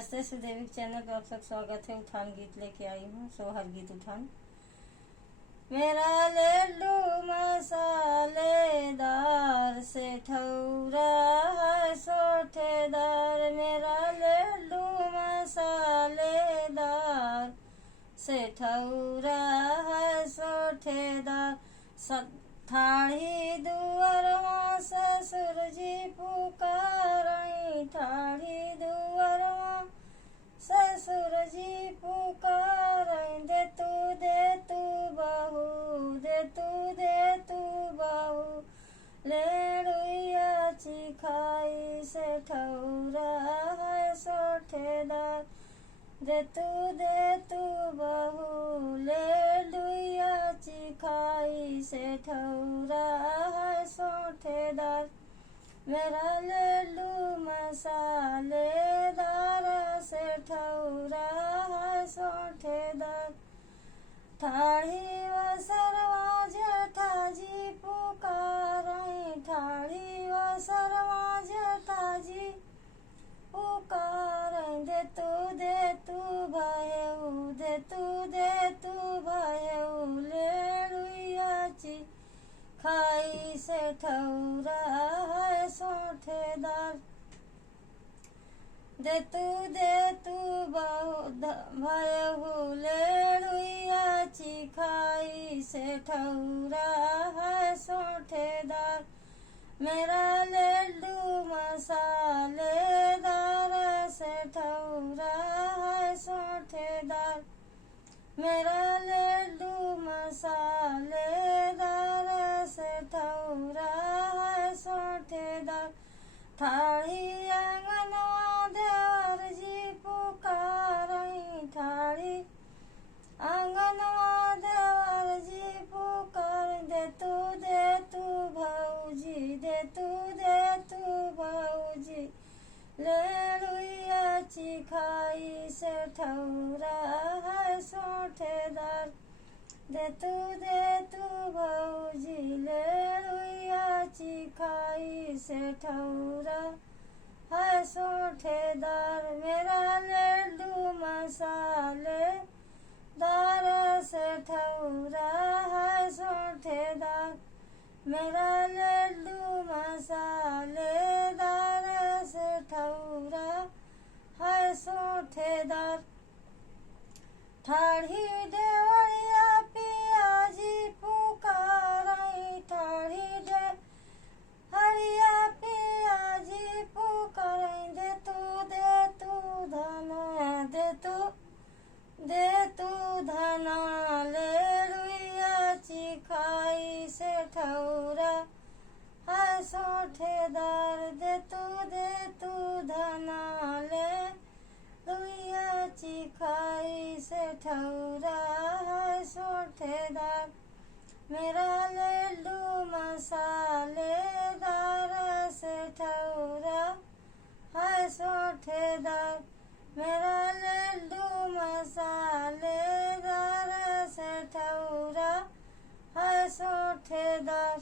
नमस्ते, सुदेविक चैनल पर आप सबका स्वागत है। उठान गीत लेके आई हूँ, सोहर गीत उठान। मेरा लड्डू मसालेदार से ठौरा है सोठेदार, मेरा लड्डू मसालेदार से ठौरा है सोठेदार। ठाड़ी दुअरवा ससुर जी पुकारई, ठाड़ी दुअरवा ससुर जी पुकारई। दे तू बहू, दे तू बहू, लेड़ुइया चिखाई से ठौरा है सोठेदार। दे तू बहू, लेड़ुइया चिखाई से ठौरा है सोठेदार। मेरा लड्डू मसालेदार से ठौरा है सोठेदार। ठाड़ी वसरवा जेठाजी पुकारई, ठाड़ी वसरवा जेठाजी पुकारई। दे तू भयऊ, दे तू भयऊ, लेड़ुइया चिखाई से ठौरा है सोठेदार। दे तू भयऊ, लेड़ुइया चिखाई से ठौरा है सोठेदार। मेरा लड्डू मसालेदार से ठौरा है सोठेदार। मेरा लड्डू मसालेदार से ठौरा है सोठेदार। ठाड़ी आंगनवा देवर जी पुकारई, ठाड़ी आंगनवा देवर जी पुकार। दे तू भौजी, दे तू भौजी, लेड़ुइया चिखाई से ठौरा है सोठेदार। दे तू भौजी, लेड़ुइया चिखाई से ठौरा है सोठेदार। मेरा लड्डू मसालेदार से ठौरा है सोठेदार। मेरा लड्डू मसालेदार से ठौरा है सोठेदार। ठाड़ी देवरिया पियाजी पुकारई, ठाड़ी हरिया पियाजी पुकारई। दे तू धना, दे तू धना, लेड़ुइया चिखाई से ठौरा है सोठेदार। दे तू धना, लेड़ुइया चिखाई से ठौरा है सोठेदार। मेरा लड्डू मसालेदार से ठौरा है सोठेदार। मेरा लड्डू मसालेदार से ठौरा है सोठेदार।